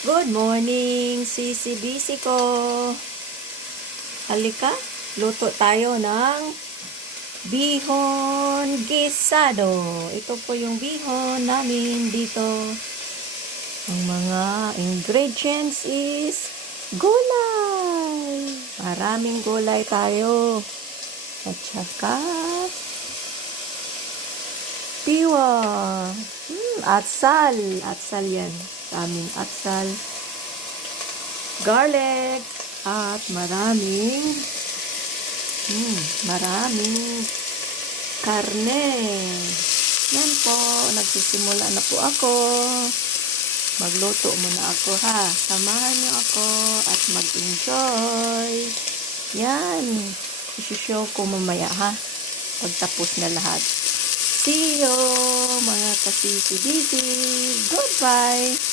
Good morning, sisi-bisi ko. Halika, luto tayo ng bihon gisado. Ito po yung bihon namin dito. Ang mga ingredients is gulay. Maraming gulay tayo. At saka piwa. Atsal. Atsal yan. Sa amin atsal. Garlic. At maraming karne. Yan po. Nagsisimula na po ako. Magluto muna ako ha. Samahan niyo ako at mag-enjoy. Yan. I-show ko mamaya ha. Pagtapos na lahat. See you mga kasisi-bisi. Goodbye.